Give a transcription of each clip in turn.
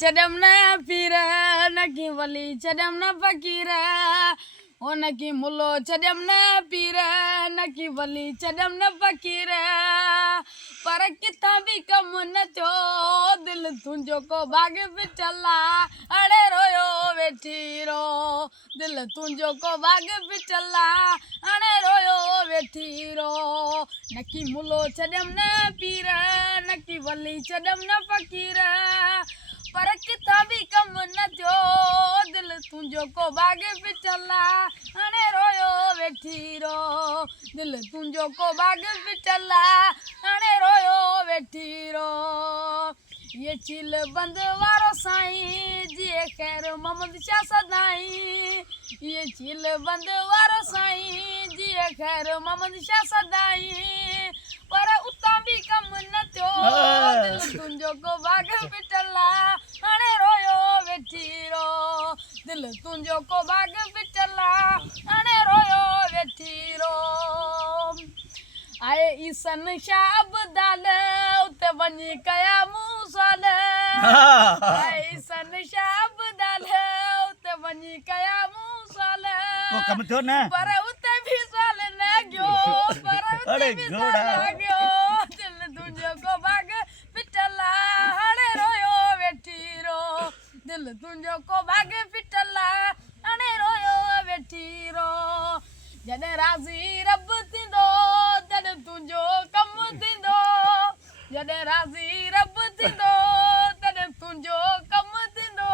चढ़म न पीर नकी वली चढ़म न फकीर ओ नकी मुलो चढ़म न पीर नकी वली चढ़म न फकीर पर किथा भी कम न थियो दिल तुंहिंजो को बाग पिटला अड़े रोयो वेठी रो दिल तुंहिंजो को बाग पिटला अड़े रोयो वेठी रो नकी मुलो चढ़म न पीर नकी वली चढ़म न फकीर पर किथा भी कम न थियो दिल तुंहिंजो को बाग पिटला अड़े रोयो वेठी रो दिल तुंहिंजो को बाग पिटला अड़े रोयो वेठी रो ये चिल बंद वारो साईं जिए खैर मोहम्मद शाह सदाई ये चिल बंद वारो साईं जिए खैर मोहम्मद शाह सदाई पर उतां भी कम न थियो दिल तुंहिंजो को बाग पिटला अड़े रोयो वेठी रो दिल तुंहिंजो को बाग पिटला अड़े रोयो वेठी रो आए ईसन शाह अब्दाल उते वञी कया मूं साल आए ईसन शाह अब्दाल उते वञी कया मूं साल वो कम थियो न पर उते भी साल न गयो पर उते भी साल न गयो दिल तुंहिंजो को बाग पिटला अड़े रोयो वेठी रो दिल तुंहिंजो को बाग पिटला अड़े रोयो वेठी रो जॾहिं राज़ी रब थींदो तॾहिं तुंहिंजो कमु थींदो जॾहिं राज़ी रब थींदो तॾहिं तुंहिंजो कमु थींदो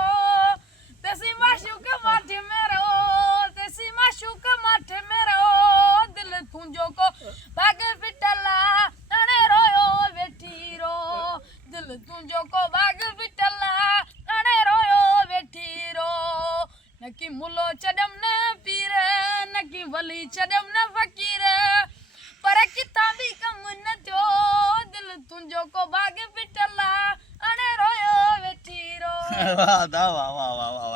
तेसी माशूक माठि में रहो तेसी माशूक माठि में रहो दिल तुंहिंजो को बाग पिटला अड़े रोयो वेठी रो दिल तुंहिंजो को बाग पिटला अड़े रोयो वेठी रो नकी मुलो चढ़म न पीर नकी वली चढ़म न फकीर पर किथा भी कम न थियो दिल तुंहिंजो को बाग पिटला अड़े रोयो वेठी रो वाह वाह वाह वाह वाह